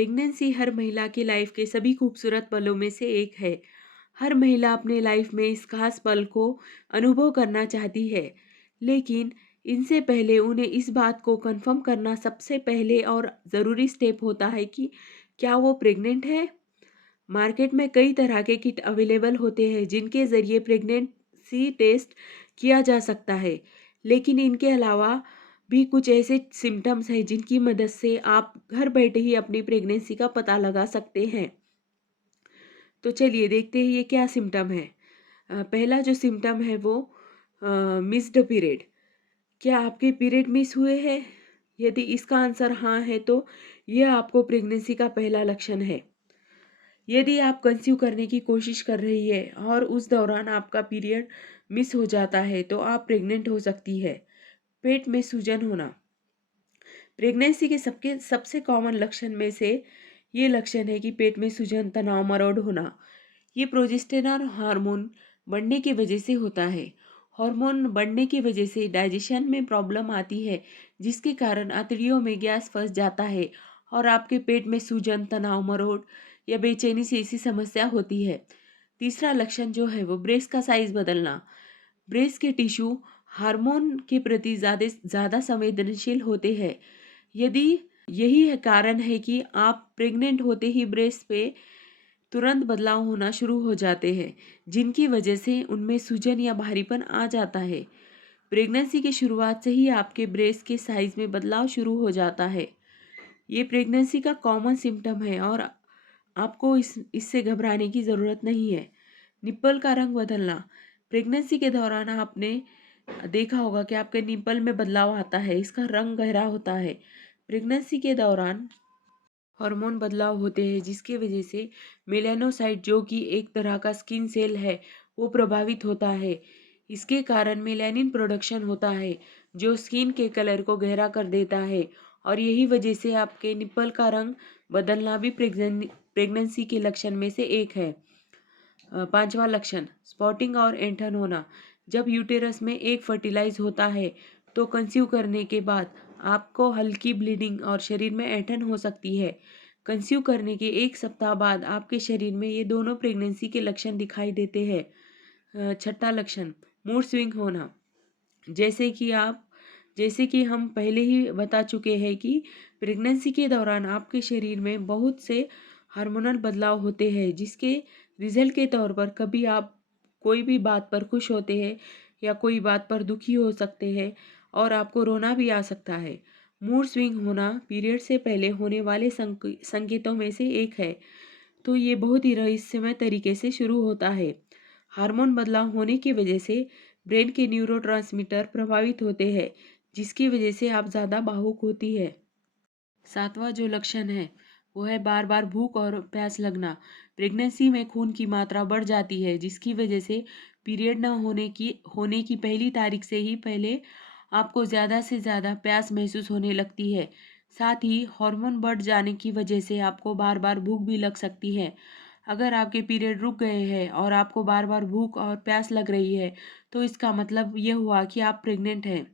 Pregnancy हर महिला की life के सभी खूबसूरत पलों में से एक है। हर महिला अपने लाइफ में इस खास पल को अनुभव करना चाहती है, लेकिन इनसे पहले उन्हें इस बात को कंफर्म करना सबसे पहले और ज़रूरी स्टेप होता है कि क्या वो प्रेग्नेंट है। मार्केट में कई तरह के किट अवेलेबल होते हैं जिनके ज़रिए प्रेगनेंसी टेस्ट किया जा सकता है, लेकिन इनके अलावा भी कुछ ऐसे सिम्टम्स हैं जिनकी मदद से आप घर बैठे ही अपनी प्रेगनेंसी का पता लगा सकते हैं। तो चलिए देखते हैं ये क्या सिम्टम है। पहला जो सिम्टम है वो मिस्ड पीरियड। क्या आपके पीरियड मिस हुए हैं? यदि इसका आंसर हाँ है तो यह आपको प्रेगनेंसी का पहला लक्षण है। यदि आप कंसीव करने की कोशिश कर रही है और उस दौरान आपका पीरियड मिस हो जाता है तो आप प्रेग्नेंट हो सकती है। पेट में सूजन होना। प्रेगनेंसी के सबसे कॉमन लक्षण में से ये लक्षण है कि पेट में सूजन, तनाव, मरोड़ होना। ये प्रोजेस्टेरॉन हार्मोन बढ़ने की वजह से होता है। हार्मोन बढ़ने की वजह से डाइजेशन में प्रॉब्लम आती है, जिसके कारण आंतड़ियों में गैस फंस जाता है और आपके पेट में सूजन, तनाव, मरोड़ या बेचैनी से ऐसी समस्या होती है। तीसरा लक्षण जो है वो ब्रेस्ट का साइज बदलना। ब्रेस्ट के टिश्यू हार्मोन के प्रति ज़्यादा संवेदनशील होते हैं। यदि यही है कारण है कि आप प्रेग्नेंट होते ही ब्रेस्ट पे तुरंत बदलाव होना शुरू हो जाते हैं, जिनकी वजह से उनमें सूजन या भारीपन आ जाता है। प्रेगनेंसी की शुरुआत से ही आपके ब्रेस्ट के साइज में बदलाव शुरू हो जाता है। ये प्रेगनेंसी का कॉमन सिम्टम है और आपको इससे घबराने की ज़रूरत नहीं है। निप्पल का रंग बदलना। प्रेगनेंसी के दौरान आपने देखा होगा कि आपके निप्पल में बदलाव आता है, इसका रंग गहरा होता है। प्रेगनेंसी के दौरान हार्मोन बदलाव होते हैं जिसकी वजह से मेलानोसाइट, जो कि एक तरह का स्किन सेल है, वो प्रभावित होता है। इसके कारण मेलानिन प्रोडक्शन होता है जो स्किन के कलर को गहरा कर देता है और यही वजह से आपके निप्पल का रंग बदलना भी प्रेगनेंसी के लक्षण में से एक है। पांचवा लक्षण स्पॉटिंग और ऐंठन होना। जब यूटेरस में एक फर्टिलाइज होता है तो कंसीव करने के बाद आपको हल्की ब्लीडिंग और शरीर में ऐंठन हो सकती है। कंसीव करने के एक सप्ताह बाद आपके शरीर में ये दोनों प्रेगनेंसी के लक्षण दिखाई देते हैं। छठा लक्षण मूड स्विंग होना। जैसे कि आप जैसे कि हम पहले ही बता चुके हैं कि प्रेगनेंसी के दौरान आपके शरीर में बहुत से हार्मोनल बदलाव होते हैं, जिसके रिजल्ट के तौर पर कभी आप कोई भी बात पर खुश होते हैं या कोई बात पर दुखी हो सकते हैं और आपको रोना भी आ सकता है। मूड स्विंग होना पीरियड से पहले होने वाले संकेतों में से एक है, तो ये बहुत ही रहस्यमय तरीके से शुरू होता है। हार्मोन बदलाव होने की वजह से ब्रेन के न्यूरोट्रांसमीटर प्रभावित होते हैं, जिसकी वजह से आप ज़्यादा भावुक होती है। सातवां जो लक्षण है वो है बार बार भूख और प्यास लगना। प्रेगनेंसी में खून की मात्रा बढ़ जाती है, जिसकी वजह से पीरियड न होने की पहली तारीख से ही पहले आपको ज़्यादा से ज़्यादा प्यास महसूस होने लगती है। साथ ही हार्मोन बढ़ जाने की वजह से आपको बार बार भूख भी लग सकती है। अगर आपके पीरियड रुक गए हैं और आपको बार बार भूख और प्यास लग रही है तो इसका मतलब यह हुआ कि आप प्रेग्नेंट हैं।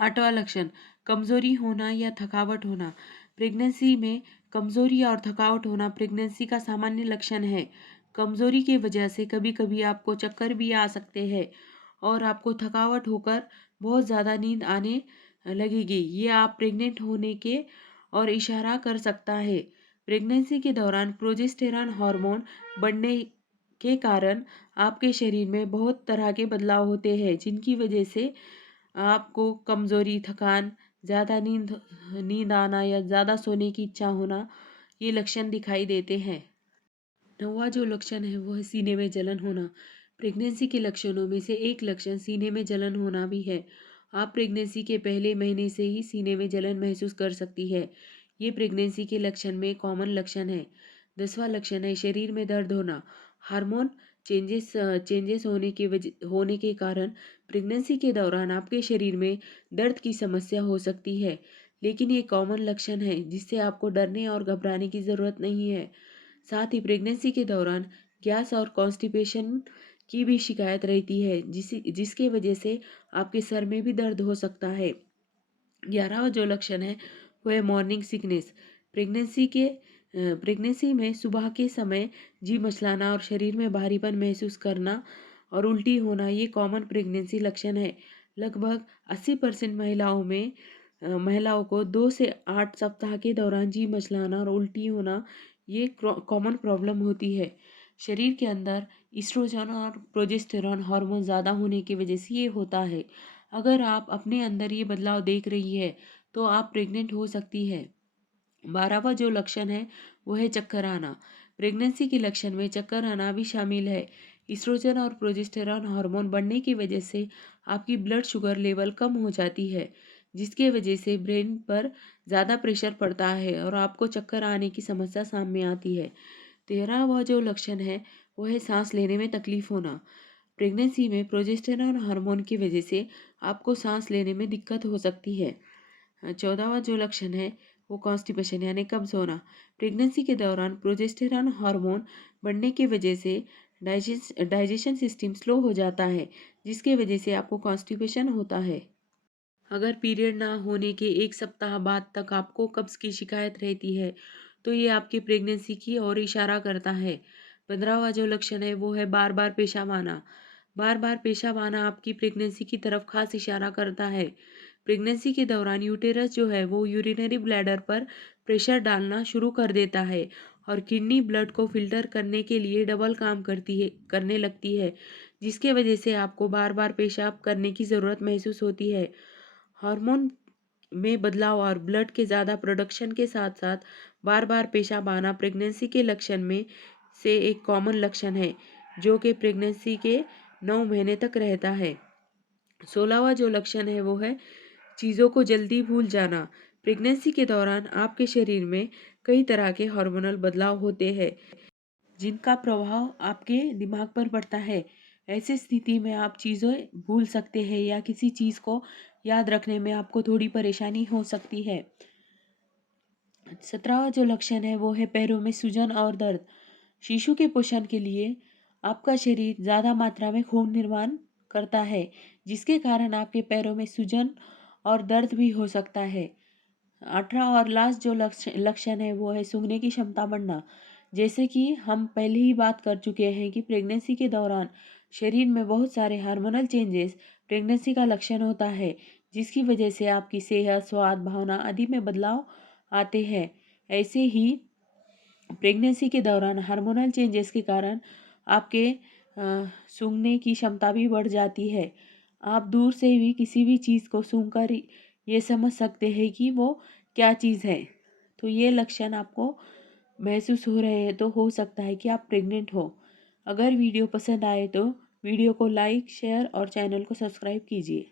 आठवां लक्षण कमजोरी होना या थकावट होना। प्रेगनेंसी में कमजोरी और थकावट होना प्रेगनेंसी का सामान्य लक्षण है। कमजोरी की वजह से कभी कभी आपको चक्कर भी आ सकते हैं और आपको थकावट होकर बहुत ज़्यादा नींद आने लगेगी। ये आप प्रेग्नेंट होने के और इशारा कर सकता है। प्रेगनेंसी के दौरान प्रोजेस्टेरॉन हार्मोन बढ़ने के कारण आपके शरीर में बहुत तरह के बदलाव होते हैं, जिनकी वजह से आपको कमज़ोरी, थकान, ज़्यादा नींद नींद आना या ज़्यादा सोने की इच्छा होना, ये लक्षण दिखाई देते हैं। नौवां जो लक्षण है वो है सीने में जलन होना। प्रेगनेंसी के लक्षणों में से एक लक्षण सीने में जलन होना भी है। आप प्रेगनेंसी के पहले महीने से ही सीने में जलन महसूस कर सकती है। ये प्रेगनेंसी के लक्षण में कॉमन लक्षण है। 10वां लक्षण है शरीर में दर्द होना। हार्मोन चेंजेस होने के कारण प्रेगनेंसी के दौरान आपके शरीर में दर्द की समस्या हो सकती है, लेकिन ये कॉमन लक्षण है जिससे आपको डरने और घबराने की ज़रूरत नहीं है। साथ ही प्रेगनेंसी के दौरान गैस और कॉन्स्टिपेशन की भी शिकायत रहती है, जिसके वजह से आपके सर में भी दर्द हो सकता है। 11वां जो लक्षण है वो है मॉर्निंग सिकनेस। प्रेगनेंसी में सुबह के समय जी मचलाना और शरीर में भारीपन महसूस करना और उल्टी होना ये कॉमन प्रेगनेंसी लक्षण है। लगभग 80% महिलाओं को 2 से 8 सप्ताह के दौरान जी मचलाना और उल्टी होना ये कॉमन प्रॉब्लम होती है। शरीर के अंदर ईस्ट्रोजन और प्रोजेस्टेरॉन हार्मोन ज़्यादा होने की वजह से ये होता है। अगर आप अपने अंदर ये बदलाव देख रही है तो आप प्रेग्नेंट हो सकती है। 12वां जो लक्षण है वो है चक्कर आना। प्रेगनेंसी के लक्षण में चक्कर आना भी शामिल है। ईस्ट्रोजन और प्रोजेस्टेरॉन हार्मोन बढ़ने की वजह से आपकी ब्लड शुगर लेवल कम हो जाती है, जिसके वजह से ब्रेन पर ज़्यादा प्रेशर पड़ता है और आपको चक्कर आने की समस्या सामने आती है। 13वां जो लक्षण है वो है सांस लेने में तकलीफ होना। प्रेगनेंसी में प्रोजेस्टेरॉन हार्मोन की वजह से आपको सांस लेने में दिक्कत हो सकती है। 14वां जो लक्षण है वो कॉन्स्टिपेशन यानी कब्ज होना। प्रेगनेंसी के दौरान प्रोजेस्टेरॉन हार्मोन बढ़ने की वजह से डाइजेशन सिस्टम स्लो हो जाता है, जिसके वजह से आपको कॉन्स्टिपेशन होता है। अगर पीरियड ना होने के 1 सप्ताह बाद तक आपको कब्ज की शिकायत रहती है तो ये आपकी प्रेगनेंसी की ओर इशारा करता है। 15वां जो लक्षण है वो है बार बार पेशाब आना। बार बार पेशाब आना आपकी प्रेगनेंसी की तरफ खास इशारा करता है। प्रेगनेंसी के दौरान यूटेरस जो है वो यूरिनरी ब्लैडर पर प्रेशर डालना शुरू कर देता है और किडनी ब्लड को फिल्टर करने के लिए डबल काम करने लगती है, जिसके वजह से आपको बार बार पेशाब करने की ज़रूरत महसूस होती है। हार्मोन में बदलाव और ब्लड के ज़्यादा प्रोडक्शन के साथ साथ बार बार पेशाब आना प्रेगनेंसी के लक्षण में से एक कॉमन लक्षण है, जो कि प्रेगनेंसी के 9 महीने तक रहता है। 16वां जो लक्षण है वो है चीज़ों को जल्दी भूल जाना। प्रेगनेंसी के दौरान आपके शरीर में कई तरह के हार्मोनल बदलाव होते हैं, जिनका प्रभाव आपके दिमाग पर पड़ता है। ऐसी स्थिति में आप चीज़ें भूल सकते हैं या किसी चीज़ को याद रखने में आपको थोड़ी परेशानी हो सकती है। 17वां जो लक्षण है वो है पैरों में सूजन और दर्द। शिशु के पोषण के लिए आपका शरीर ज़्यादा मात्रा में खून निर्माण करता है, जिसके कारण आपके पैरों में सूजन और दर्द भी हो सकता है। 18 और लास्ट जो लक्षण है वो है सूंघने की क्षमता बढ़ना। जैसे कि हम पहले ही बात कर चुके हैं कि प्रेगनेंसी के दौरान शरीर में बहुत सारे हार्मोनल चेंजेस प्रेगनेंसी का लक्षण होता है, जिसकी वजह से आपकी सेहत, स्वाद, भावना आदि में बदलाव आते हैं। ऐसे ही प्रेगनेंसी के दौरान हार्मोनल चेंजेस के कारण आपके सूंघने की क्षमता भी बढ़ जाती है। आप दूर से भी किसी भी चीज़ को सूंघकर ये समझ सकते हैं कि वो क्या चीज़ है। तो ये लक्षण आपको महसूस हो रहे हैं तो हो सकता है कि आप प्रेग्नेंट हो। अगर वीडियो पसंद आए तो वीडियो को लाइक, शेयर और चैनल को सब्सक्राइब कीजिए।